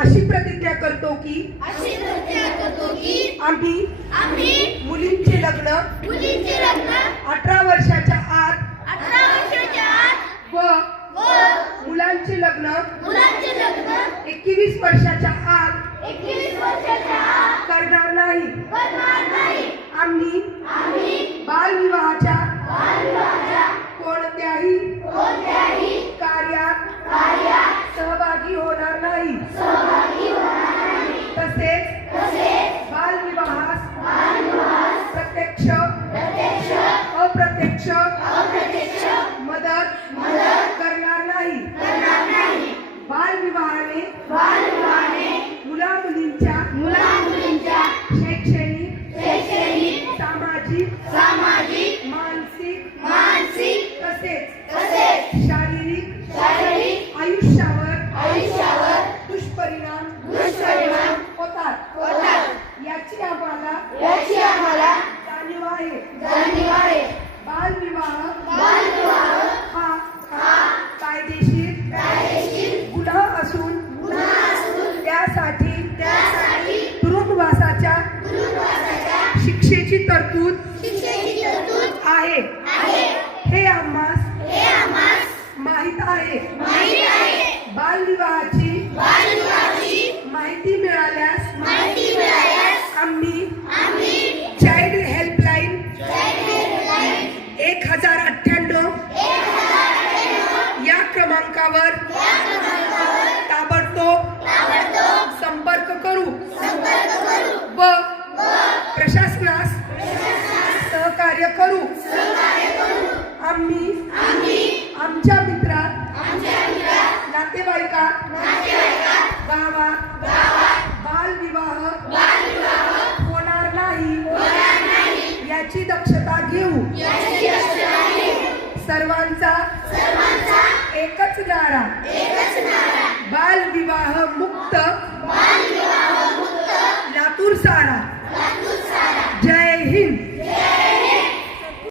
अशी प्रतिज्ञा करतो की आम्ही मुलींचे लग्न 18 वर्षाच्या आत व मुलांचे लग्न 21 वर्षाच्या आत करणार नाही। आम्ही बालविवाहाच्या कोणत्याही कार्यात सहभागी होणार नाही। तसेच बालविवाहास प्रत्यक्ष अप्रत्यक्ष मदत करणार नाही। बालविवाहाने मुला मुलींच्या शैक्षणिक सामाजिक मानसिक तसेच शारीरिक आयुष्यावर दुष्परिणाम होतात। याची आम्हाला जाणीव आहे। बालविवाह हा कायदेशीर गुन्हा असून त्यासाठी तुरुंगवासाच्या शिक्षेची तरतूद आहे। हे आम्हास माहित आहे। बालविवाहाची माहिती मिळाल्यास आम्ही चाइल्ड हेल्पलाईन 1098 या क्रमांकावर ताबडतोब संपर्क करू व प्रशासनास सहकार्य करू। आम्ही आमच्या मित्रात नातेवाईकात गावात बालविवाह होणार नाही याची दक्षता घेऊ। सर्वांचा एकच नारा, बालविवाह मुक्त